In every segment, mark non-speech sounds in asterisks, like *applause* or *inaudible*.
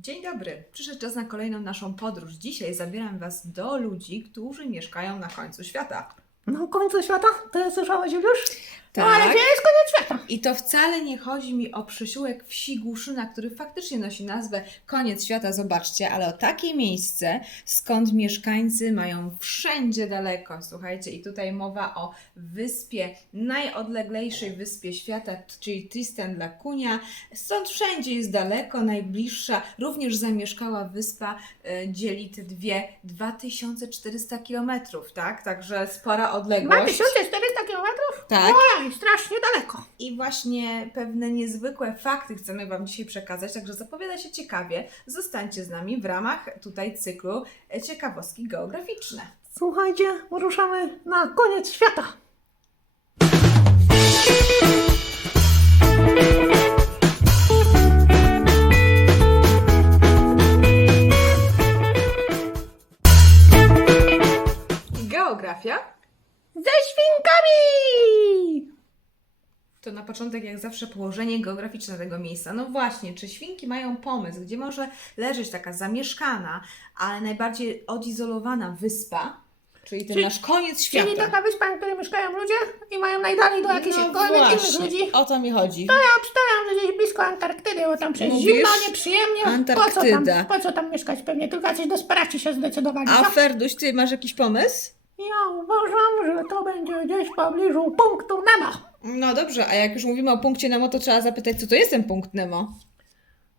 Dzień dobry. Przyszedł czas na kolejną naszą podróż. Dzisiaj zabieram Was do ludzi, którzy mieszkają na końcu świata. Na końcu świata? To słyszałeś już? Tak. No ale gdzie jest koniec świata? I to wcale nie chodzi mi o przysiłek wsi Głuszyna, który faktycznie nosi nazwę Koniec Świata, zobaczcie, ale o takie miejsce, skąd mieszkańcy mają wszędzie daleko. Słuchajcie, i tutaj mowa o wyspie, najodleglejszej wyspie świata, czyli Tristan da Cunha. Stąd wszędzie jest daleko, najbliższa, również zamieszkała wyspa, e, dzieli te dwie 2400 kilometrów, tak? Także spora odległość. 2400 kilometrów? Tak. Oj, strasznie daleko. I właśnie pewne niezwykłe fakty chcemy Wam dzisiaj przekazać, także zapowiada się ciekawie. Zostańcie z nami w ramach tutaj cyklu ciekawostki geograficzne. Słuchajcie, ruszamy na koniec świata. Geografia Ze świnkami! To na początek, jak zawsze, położenie geograficzne tego miejsca. No właśnie, czy świnki mają pomysł, gdzie może leżeć taka zamieszkana, ale najbardziej odizolowana wyspa, czyli ten Czyli- nasz koniec świata. Czyli taka wyspa, na której mieszkają ludzie i mają najdalej do jakichś no innych właśnie, ludzi. o to mi chodzi. Ja obstawiam, że gdzieś blisko Antarktydy, bo tam przecież Mówisz? zimno, nieprzyjemnie. Po co, Antarktyda. tam, po co tam mieszkać? Pewnie tylko jacyś desperaci się zdecydowali. A co? Ferduś, ty masz jakiś pomysł? Ja uważam, że to będzie gdzieś w pobliżu punktu Nemo. No dobrze, a jak już mówimy o punkcie Nemo, to trzeba zapytać, co to jest ten punkt Nemo?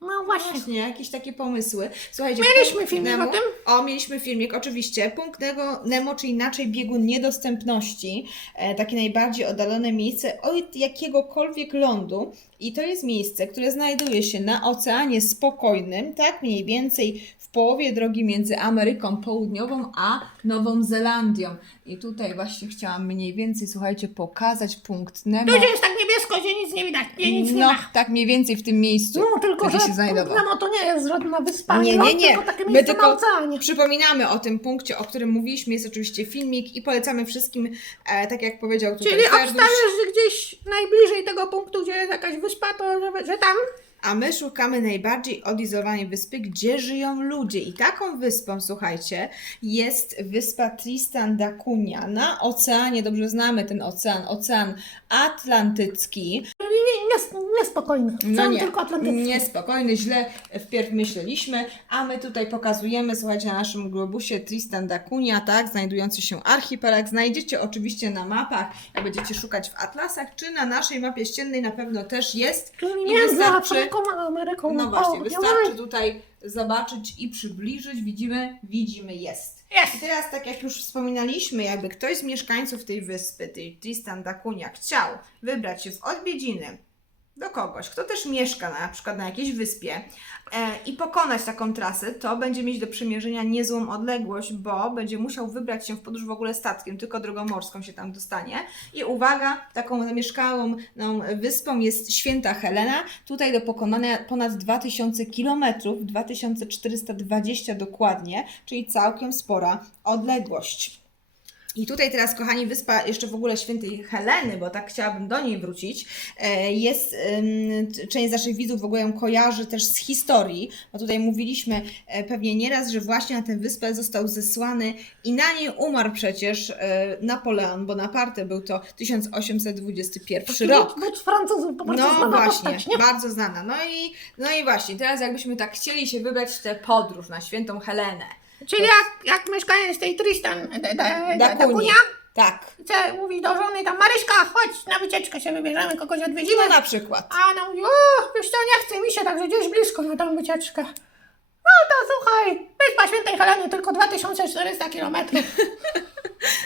No właśnie. Właśnie, jakieś takie pomysły. Słuchajcie, Mieliśmy punkt filmik Nemo, o tym? O, mieliśmy filmik, oczywiście. Punkt Nemo, Nemo czy inaczej biegun niedostępności. E, takie najbardziej oddalone miejsce od jakiegokolwiek lądu. I to jest miejsce, które znajduje się na Oceanie Spokojnym, tak mniej więcej w połowie drogi między Ameryką Południową a Nową Zelandią. I tutaj właśnie chciałam mniej więcej, słuchajcie, pokazać punkt Nemo. Tu gdzie jest tak niebiesko, gdzie nic nie widać, gdzie nic nie No, ma. tak mniej więcej w tym miejscu. No tylko, gdzie że się znajdował. Nemo to nie jest żadna wyspa, Nie, no, nie, nie. tylko takie My miejsce tylko na oceanie. Przypominamy o tym punkcie, o którym mówiliśmy. Jest oczywiście filmik i polecamy wszystkim, e, tak jak powiedział tutaj Czyli Ferduś, obstawiasz, że gdzieś najbliżej tego punktu, gdzie jest jakaś wyspa, to że, że tam? A my szukamy najbardziej odizolowanej wyspy, gdzie żyją ludzie. I taką wyspą, słuchajcie, jest wyspa Tristan da Cunha na oceanie. Dobrze znamy ten ocean, ocean Atlantycki. Nie, nie, niespokojny. No Sam nie, tylko atlantycki. niespokojny, źle wpierw myśleliśmy, a my tutaj pokazujemy, słuchajcie, na naszym globusie Tristan da Cunha, tak, znajdujący się archipelag. Znajdziecie oczywiście na mapach, jak będziecie szukać w atlasach, czy na naszej mapie ściennej na pewno też jest. I między wystarczy- Afryką Ameryką No właśnie, Południową. wystarczy tutaj zobaczyć i przybliżyć. Widzimy, widzimy, jest. Jest. I teraz, tak jak już wspominaliśmy, jakby ktoś z mieszkańców tej wyspy, tej Tristan da Cunha, chciał wybrać się w odwiedziny do kogoś, kto też mieszka na, przykład na jakiejś wyspie e, i pokonać taką trasę, to będzie mieć do przymierzenia niezłą odległość, bo będzie musiał wybrać się w podróż w ogóle statkiem, tylko drogą morską się tam dostanie. I uwaga, taką zamieszkałą no, wyspą jest Święta Helena. Tutaj do pokonania ponad 2000 km, 2420 dokładnie, czyli całkiem spora odległość. I tutaj teraz, kochani, wyspa jeszcze w ogóle świętej Heleny, bo tak chciałabym do niej wrócić. e, Jest, część z naszych widzów w ogóle ją kojarzy też z historii, bo tutaj mówiliśmy e, pewnie nieraz, że właśnie na tę wyspę został zesłany i na niej umarł przecież e, Napoleon Bonaparte, był to 1821 rok. Być, Francuzów po prostu No właśnie, postać, bardzo znana. No i, no i właśnie, teraz jakbyśmy tak chcieli się wybrać w tę podróż na świętą Helenę. Czyli jak, jak mieszkaniec tej Tristan da, da, da, da Kuni. Kunia, Tak, chce mówić do żony tam Maryśka, chodź na wycieczkę się wybierzemy, kogoś odwiedzimy. no na przykład. A ona mówi, o, wiesz co, nie chce mi się, także gdzieś blisko na tą wycieczkę. No to słuchaj, wyspa Świętej Heleny tylko 2400 kilometrów. *laughs*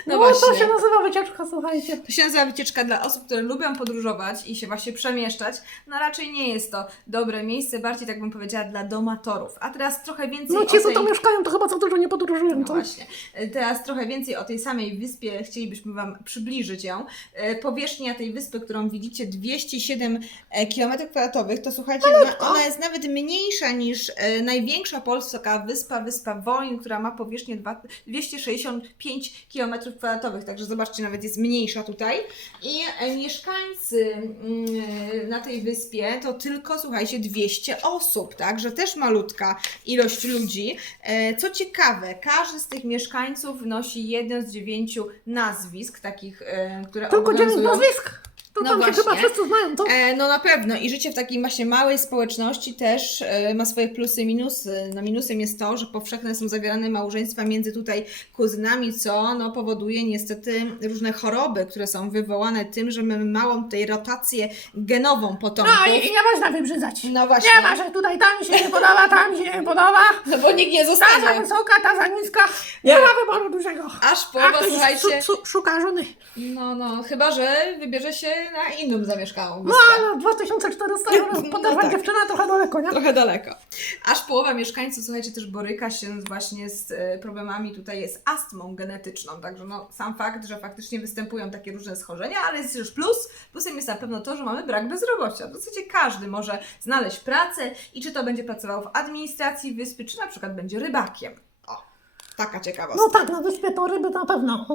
No No, to się nazywa wycieczka, słuchajcie. To się nazywa wycieczka dla osób, które lubią podróżować i się właśnie przemieszczać. No raczej nie jest to dobre miejsce, bardziej tak bym powiedziała dla domatorów. A teraz trochę więcej No ci, co tej... tam mieszkają, to chyba za dużo nie podróżują, No co? właśnie. E, Teraz trochę więcej o tej samej wyspie chcielibyśmy Wam przybliżyć ją. E, Powierzchnia tej wyspy, którą widzicie, 207 km2, to słuchajcie, ona- ona jest nawet mniejsza niż e, największa polska wyspa, wyspa Woin, która ma powierzchnię dwa- 265 km2. km2, także zobaczcie, nawet jest mniejsza tutaj. I e, mieszkańcy mm, na tej wyspie to tylko, słuchajcie, 200 osób, także też malutka ilość ludzi. E, Co ciekawe, każdy z tych mieszkańców nosi jeden z dziewięciu nazwisk, takich, e, które Tylko dziewięć nazwisk. To No tam się właśnie. chyba wszyscy znają, to? E, no na pewno i życie w takiej właśnie małej społeczności też e, ma swoje plusy i minusy. No minusem jest to, że powszechne są zawierane małżeństwa między tutaj kuzynami, co no, powoduje niestety różne choroby, które są wywołane tym, że mamy małą tutaj rotację genową potomków. No i nie można wybrzydzać. No właśnie. Nie ma, że tutaj ta mi się nie podoba, ta mi się nie podoba. No bo nikt nie Ta za zostanie. wysoka, ta za niska. Nie ma wyboru dużego. Aż połowa, słuchajcie, szu- szu- szuka żony. no no, chyba, że wybierze się na inną zamieszkałą No wyspę. ale 2400 *laughs* euro No tak. dziewczyna trochę daleko, nie? Trochę daleko. Aż połowa mieszkańców, słuchajcie, też boryka się właśnie z e, problemami tutaj z astmą genetyczną. Także no, sam fakt, że faktycznie występują takie różne schorzenia, ale jest już plus. Plusem jest na pewno to, że mamy brak bezrobocia. W zasadzie każdy może znaleźć pracę i czy to będzie pracował w administracji wyspy, czy na przykład będzie rybakiem. Taka ciekawostka. No tak, na wyspie to ryby na pewno.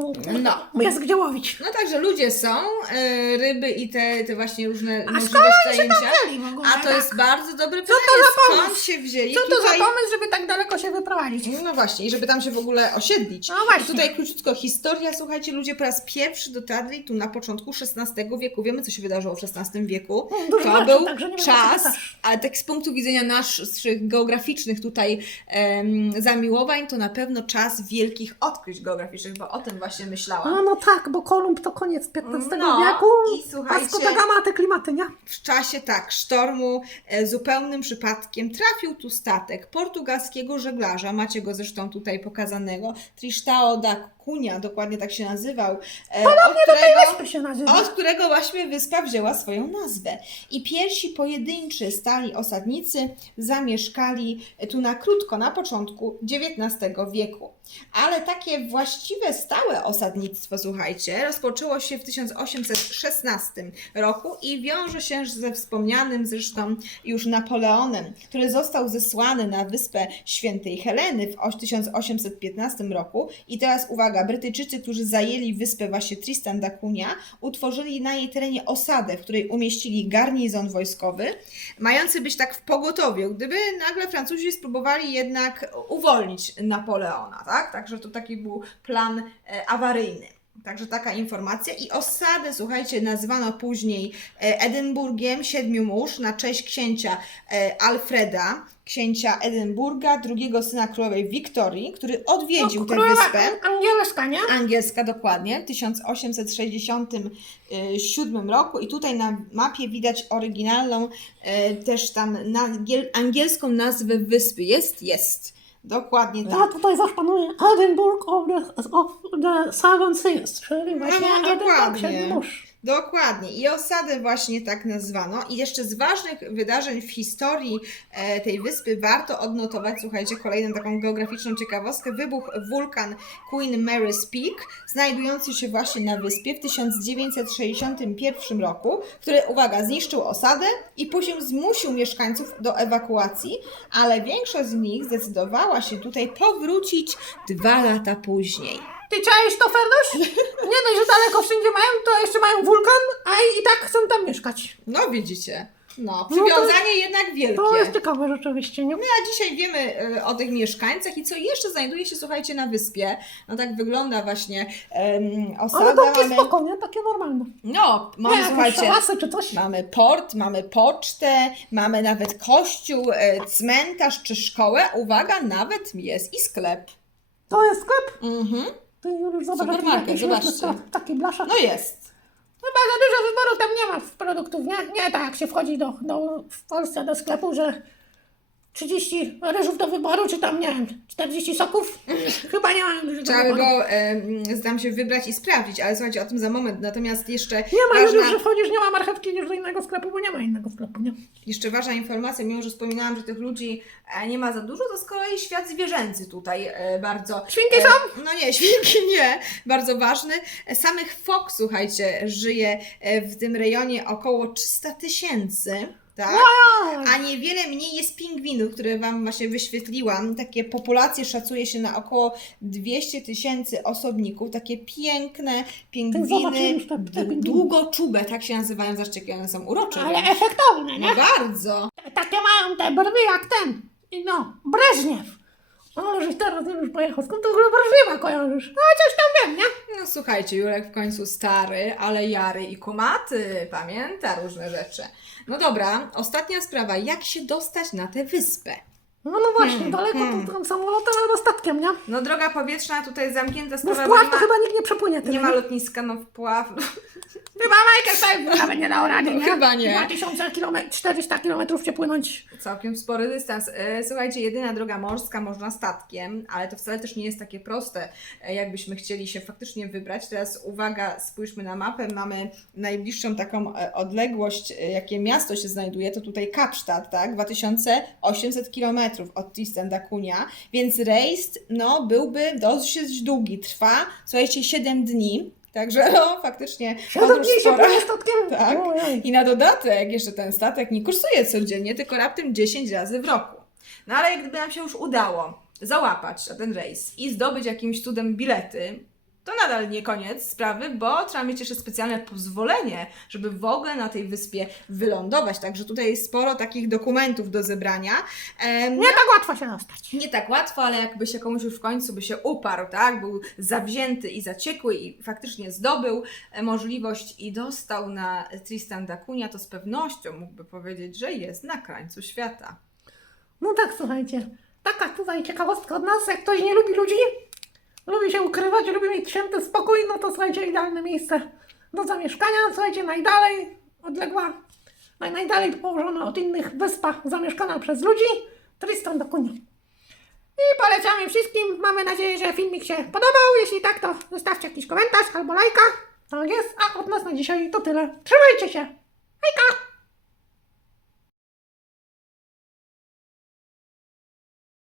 No. Jest gdzie łowić. No także ludzie są, e, ryby i te, te właśnie różne A możliwe zajęcia. Wzięli w ogóle, A to tak. jest bardzo dobre to pytanie, za skąd pomysł? się wzięli Co to tutaj... za pomysł, żeby tak daleko się wyprowadzić? No właśnie, i żeby tam się w ogóle osiedlić. No właśnie. Tutaj króciutko historia, słuchajcie, ludzie po raz pierwszy dotarli tu na początku XVI wieku. Wiemy, co się wydarzyło w XVI wieku. No, dużo To rzeczy, był także nie wiem, co czas, pytasz. ale tak z punktu widzenia naszych geograficznych tutaj em, zamiłowań, to na pewno czas wielkich odkryć geograficznych, bo o tym właśnie myślałam. No, no tak, bo Kolumb to koniec XV No, wieku. i słuchajcie- Vasco da Gama te klimaty, nie? W czasie tak, sztormu e, zupełnym przypadkiem trafił tu statek portugalskiego żeglarza, macie go zresztą tutaj pokazanego, Tristão da Cunha, dokładnie tak się nazywał, e, od, którego, Wyspy się nazywa. od którego właśnie wyspa wzięła swoją nazwę. I pierwsi pojedynczy stali osadnicy zamieszkali tu na krótko, na początku XIX wieku. beautiful. Ale takie właściwe, stałe osadnictwo, słuchajcie, rozpoczęło się w 1816 roku i wiąże się ze wspomnianym zresztą już Napoleonem, który został zesłany na wyspę Świętej Heleny w 1815 roku. I teraz uwaga, Brytyjczycy, którzy zajęli wyspę właśnie Tristan da Cunha, utworzyli na jej terenie osadę, w której umieścili garnizon wojskowy, mający być tak w pogotowiu, gdyby nagle Francuzi spróbowali jednak uwolnić Napoleona, tak? Także to taki był plan e, awaryjny. Także taka informacja. I osadę, słuchajcie, nazwano później e, Edynburgiem Siedmiu Mórz na cześć księcia e, Alfreda, księcia Edynburga, drugiego syna królowej Wiktorii, który odwiedził tę Królowa wyspę. An- Angielska, nie? Angielska dokładnie, w 1867 roku i tutaj na mapie widać oryginalną też tam angielską nazwę wyspy. Jest? Jest. Dokładnie tak. Ja tutaj zaszpanuję Edinburgh of the, of the Seven Seas, czyli właśnie No, Edinburgh dokładnie. Dokładnie. I osadę właśnie tak nazwano. I jeszcze z ważnych wydarzeń w historii e, tej wyspy warto odnotować, słuchajcie, kolejną taką geograficzną ciekawostkę. Wybuch wulkan Queen Mary's Peak, znajdujący się właśnie na wyspie w 1961 roku, który, uwaga, zniszczył osadę i później zmusił mieszkańców do ewakuacji, ale większość z nich zdecydowała się tutaj powrócić dwa lata później. Ty czaisz to, Ferdoś? Nie dość, że daleko wszędzie mają, to jeszcze mają wulkan, a i, i tak chcą tam mieszkać. No widzicie. No, No to- przywiązanie jednak wielkie. To jest ciekawe rzeczywiście, nie? A dzisiaj wiemy e, o tych mieszkańcach i co jeszcze znajduje się, słuchajcie, na wyspie. No tak wygląda właśnie um, Ale osada. takie Mamy, spokojnie, takie normalne. no, Nie, mamy, jakieś słuchajcie, szałasy czy coś. mamy port, mamy pocztę, mamy nawet kościół, e, cmentarz czy szkołę. Uwaga, nawet jest i sklep. To jest sklep. Mhm. Ty już zobacz, Supermarket, zobaczcie. sklep, taki blaszak. No jest. Chyba za dużo wyboru tam nie ma w produktów, nie? Nie tak jak się wchodzi do, do, w Polsce do sklepu, że 30 ryżów do wyboru, czy tam, nie wiem, 40 soków. Chyba nie mają dużo Trzeba by było e, tam się wybrać i sprawdzić, ale słuchajcie, o tym za moment. Natomiast jeszcze Nie ma już, ważna... że wchodzisz, nie ma marchewki, idziesz do innego sklepu, bo nie ma innego sklepu, nie? Jeszcze ważna informacja, mimo że wspominałam, że tych ludzi e, nie ma za dużo, to z kolei świat zwierzęcy tutaj e, bardzo. Świnki e, są? No nie, *laughs* świnki nie, bardzo ważny. E, Samych fok, słuchajcie, żyje e, w tym rejonie około 300 tysięcy. Tak? Oj, A niewiele mniej jest pingwinów, które Wam właśnie wyświetliłam. Takie populacje szacuje się na około 200 tysięcy osobników. Takie piękne pingwiny, pingwiny. długoczube, tak się nazywają. Jakie one są urocze. ale efektowne, No nie? bardzo. Takie mają te brwi jak ten. No, Breżniew. Ale żeś teraz nie już pojechał. Skąd ty w ogóle Breżniewa kojarzysz? A coś tam wiem, nie? No słuchajcie, Jurek w końcu stary, ale jary i kumaty. Pamięta różne rzeczy. No dobra, ostatnia sprawa. Jak się dostać na tę wyspę? No, no właśnie, Hmm, daleko hmm. to tam samolotem albo statkiem, nie? No droga powietrzna tutaj zamknięta No sprawa, w bo nie to ma, chyba nikt nie przepłynie tyle. nie ma lotniska, no wpław. *laughs* Chyba Michael Phelps nawet nie dał rady, nie? Chyba nie. 2000 km, 400 km przepłynąć. Całkiem spory dystans. E, Słuchajcie, jedyna droga morska można statkiem, ale to wcale też nie jest takie proste, e, jakbyśmy chcieli się faktycznie wybrać. Teraz uwaga, spójrzmy na mapę. Mamy najbliższą taką e, odległość, e, jakie miasto się znajduje, to tutaj Kapsztad, tak? 2800 km od Tristan da Cunha, więc rejs no, byłby dosyć długi. Trwa, słuchajcie, 7 dni. Także no, faktycznie 7 podróż się spora. płynie statkiem? *laughs* Tak. I na dodatek jeszcze ten statek nie kursuje codziennie, tylko raptem 10 razy w roku. No ale gdyby nam się już udało załapać na ten rejs i zdobyć jakimś cudem bilety, to nadal nie koniec sprawy, bo trzeba mieć jeszcze specjalne pozwolenie, żeby w ogóle na tej wyspie wylądować. Także tutaj jest sporo takich dokumentów do zebrania. Em, Nie tak łatwo się dostać. nie tak łatwo, ale jakby się komuś już w końcu by się uparł, tak? Był zawzięty i zaciekły i faktycznie zdobył e, możliwość i dostał na Tristan da Cunha, to z pewnością mógłby powiedzieć, że jest na krańcu świata. No tak, słuchajcie. Taka tutaj ciekawostka od nas, jak ktoś nie lubi ludzi, lubi się ukrywać, lubi mieć święty spokój, no to słuchajcie, idealne miejsce do zamieszkania. Słuchajcie, najdalej odległa, naj, najdalej położona od innych wyspa zamieszkana przez ludzi, Tristan da Cunha. I polecamy wszystkim. Mamy nadzieję, że filmik się podobał. Jeśli tak, to zostawcie jakiś komentarz albo lajka. Tak jest. A od nas na dzisiaj to tyle. Trzymajcie się. Hejka!